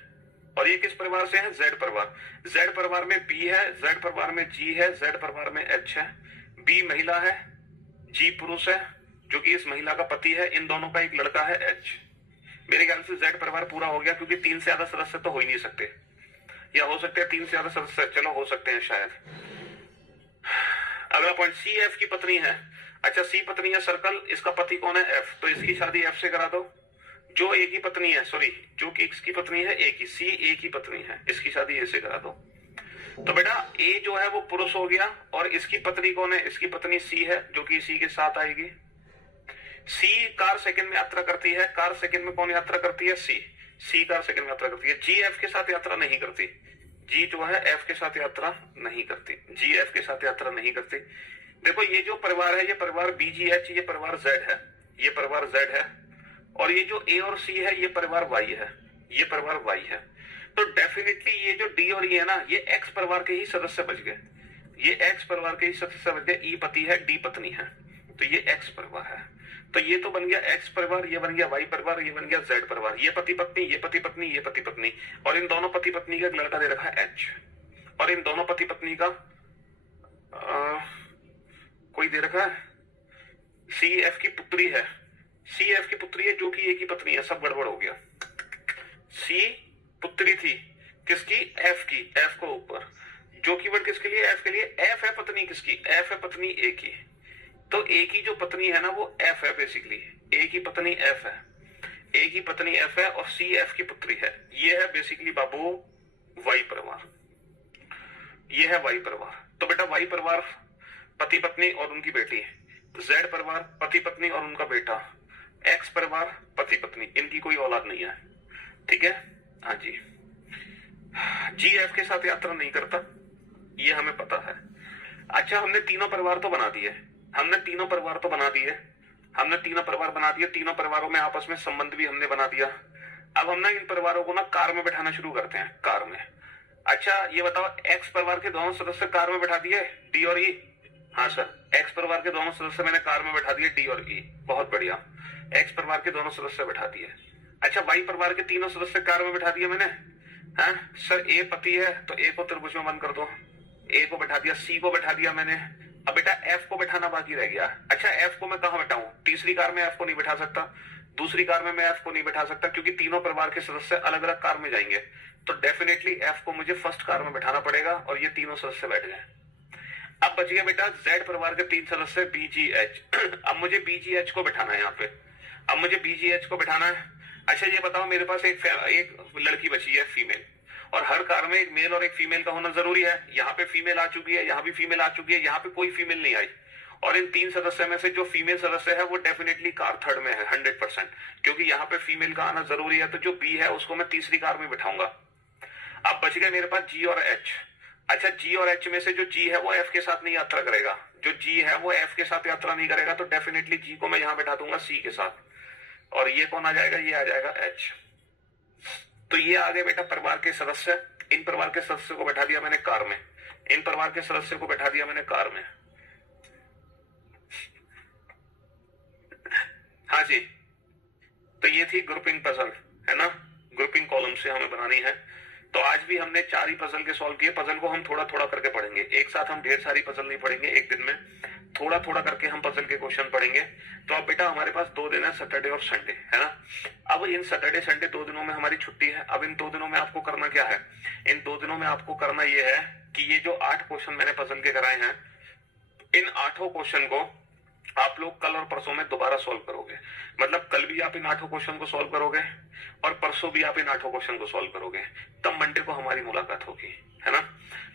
और ये किस परिवार से है, जेड परिवार। जेड परिवार में बी है, जेड परिवार में जी है, जेड परिवार में एच है। बी महिला है, जी पुरुष है, जो कि इस महिला का पति है, इन दोनों का एक लड़का है एच। मेरे ख्याल से जेड परिवार पूरा हो गया, क्योंकि 3 से ज्यादा सदस्य तो हो ही नहीं सकते, या हो सकते हैं 3 से ज्यादा सदस्य, चलो हो सकते हैं शायद। अगला पॉइंट, सी एफ की पत्नी है। अच्छा सी पत्नी है सर्कल, इसका पति कौन है, एफ, तो इसकी शादी एफ से करा दो। जो ए की पत्नी है, सॉरी जो कि इसकी पत्नी है ए की, सी ए की पत्नी है, इसकी शादी ए से करा दो। तो बेटा ए जो है वो पुरुष हो गया, और इसकी पत्नी कौन है, इसकी पत्नी सी है, जो कि सी के साथ आएगी। सी कार सेकंड में यात्रा करती है, कार सेकंड में कौन यात्रा करती है, सी, सी कार सेकंड में यात्रा करती है। जी एफ के साथ यात्रा नहीं करती, जी जो है एफ के साथ यात्रा नहीं करती, जी एफ के साथ यात्रा नहीं करती। देखो ये जो परिवार है, ये परिवार बीजीएच, ये परिवार जेड है, ये परिवार जेड है, और ये जो ए और सी है ये परिवार वाई है, ये परिवार वाई है। तो डेफिनेटली ये जो डी और ई है ना, ये एक्स परिवार के ही सदस्य बच गए, ये एक्स परिवार के ही सदस्य बच गए। ई पति है, डी पत्नी है, तो ये एक्स परिवार है। तो ये तो बन गया एक्स परिवार, ये बन गया वाई परिवार, ये बन गया जेड परिवार। ये पति पत्नी, ये पति पत्नी, ये पति पत्नी, और इन दोनों पति पत्नी का एक लड़का दे रखा है एच, और इन दोनों पति पत्नी का कोई दे रखा है, सी एफ की पुत्री है, सी एफ की पुत्री है, जो कि ए की पत्नी है। सब गड़बड़ हो गया। सी पुत्री थी किसकी, एफ की, एफ को ऊपर, जो की वर्ड किसके लिए, एफ के लिए। एफ है पत्नी किसकी, एफ है पत्नी ए की, तो ए की जो पत्नी है ना वो एफ है, बेसिकली ए की पत्नी एफ है, ए की पत्नी एफ है, और सी एफ की पुत्री है। ये है बेसिकली बाबू वाई परिवार, ये है वाई परिवार। तो बेटा वाई परिवार पति पत्नी और उनकी बेटी, जेड परिवार पति पत्नी और उनका बेटा, एक्स परिवार पति पत्नी, इनकी कोई औलाद नहीं है, ठीक है, हाँ जी। जी एफ के साथ यात्रा नहीं करता, ये हमें पता है। अच्छा हमने तीनों परिवार तो बना दिए, हमने तीनों परिवार तो बना दिए, हमने तीनों परिवार बना दिए, तीनों परिवारों में आपस में संबंध भी हमने बना दिया। अब हम ना इन परिवारों को ना कार में बैठाना शुरू करते हैं, कार में। अच्छा ये बताओ, एक्स परिवार के दोनों सदस्य कार में बैठा दिए, डी और ई, हाँ सर एक्स परिवार के दोनों सदस्य मैंने कार में बैठा दिए, डी और ई, बहुत बढ़िया, एक्स परिवार के दोनों सदस्य बैठा दिए। अच्छा वाई परिवार के तीनों सदस्य कार में बैठा दिए मैंने, है सर, ए पति है तो ए को त्रिभुज में बंद कर दो, ए को बैठा दिया, सी को बैठा दिया मैंने, अब बेटा एफ को बैठाना बाकी रह गया। अच्छा एफ को मैं कहां बैठाऊं? तीसरी कार में एफ को नहीं बैठा सकता, दूसरी कार में मैं एफ को नहीं बैठा सकता, क्योंकि तीनों परिवार के सदस्य अलग अलग कार में जाएंगे, तो डेफिनेटली एफ को मुझे फर्स्ट कार में बैठाना पड़ेगा और ये तीनों सदस्य बैठ गए। अब बच गया बेटा जेड परिवार के 3 सदस्य बी जी एच। अब मुझे बी जी एच को बैठाना है यहाँ पे, अब मुझे बी जी एच को बैठाना है। अच्छा ये बताओ, मेरे पास एक लड़की बची है फीमेल, और हर कार में एक मेल और एक फीमेल का होना जरूरी है। यहाँ पे फीमेल आ चुकी है, यहाँ भी फीमेल आ चुकी है, यहाँ पे कोई फीमेल नहीं आई, और इन 3 सदस्य में से जो फीमेल सदस्य है वो डेफिनेटली कार थर्ड में है 100%, क्योंकि यहाँ पे फीमेल का आना जरूरी है। तो जो बी है उसको मैं तीसरी कार में बैठाऊंगा। अब बच गया मेरे पास जी और एच। अच्छा जी और एच में से जो जी है वो एफ के साथ नहीं यात्रा करेगा, जो जी है वो एफ के साथ यात्रा नहीं करेगा, तो डेफिनेटली जी को मैं यहां बैठा दूंगा सी के साथ, और ये कौन आ जाएगा? ये आ जाएगा एच। तो ये आ गए बेटा परिवार के सदस्य। इन परिवार के सदस्य को बैठा दिया मैंने कार में, इन परिवार के सदस्य को बैठा दिया मैंने कार में। हाँ जी, तो ये थी ग्रुपिंग पजल, है ना, ग्रुपिंग कॉलम से हमें बनानी है। तो आज भी हमने 4 ही पजल के सॉल्व किए। पजल को हम थोड़ा थोड़ा करके पढ़ेंगे, एक साथ हम ढेर सारी पजल नहीं पढ़ेंगे एक दिन में, थोड़ा थोड़ा करके हम पजल के क्वेश्चन पढ़ेंगे। तो अब बेटा हमारे पास 2 दिन है, सैटरडे और संडे, है ना। अब इन सैटरडे संडे 2 दिनों में हमारी छुट्टी है। अब इन 2 दिनों में आपको करना क्या है? इन 2 दिनों में आपको करना यह है कि ये जो 8 क्वेश्चन मैंने पजल के कराए हैं, इन 8 क्वेश्चन को आप लोग कल और परसों में दोबारा सॉल्व करोगे। मतलब कल भी आप इन 8 क्वेश्चन को सॉल्व करोगे और परसों भी आप इन 8 क्वेश्चन को सॉल्व करोगे, तब मंडे को हमारी मुलाकात होगी, है ना।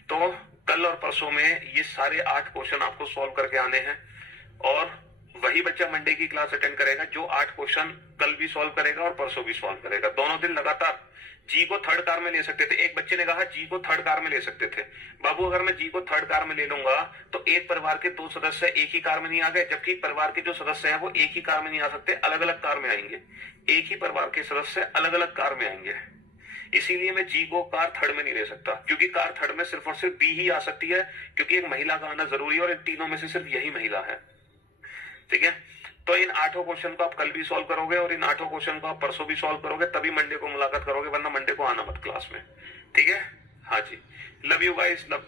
तो कल और परसों में ये सारे 8 क्वेश्चन आपको सॉल्व करके आने हैं, और वही बच्चा मंडे की क्लास अटेंड करेगा जो 8 क्वेश्चन कल भी सॉल्व करेगा और परसों भी सॉल्व करेगा। दोनों दिन लगातार। जी को थर्ड कार में ले सकते थे, एक बच्चे ने कहा जी को थर्ड कार में ले सकते थे। बाबू अगर मैं जी को थर्ड कार में ले लूंगा तो एक परिवार के 2 सदस्य एक ही कार में नहीं आ गए, जबकि परिवार के जो सदस्य हैं वो एक ही कार में नहीं आ सकते, अलग अलग कार में आएंगे। एक ही परिवार के सदस्य अलग अलग कार में आएंगे, इसीलिए मैं जी को कार थर्ड में नहीं ले सकता, क्योंकि कार थर्ड में सिर्फ और सिर्फ बी ही आ सकती है, क्योंकि एक महिला का आना जरूरी है और इन तीनों में से सिर्फ यही महिला है। ठीक है, तो इन 8 क्वेश्चन को आप कल भी सॉल्व करोगे और इन 8 क्वेश्चन को आप परसों भी सॉल्व करोगे, तभी मंडे को मुलाकात करोगे, वरना मंडे को आना मत क्लास में। ठीक है, हाँ जी, लव यू गाइस, लव।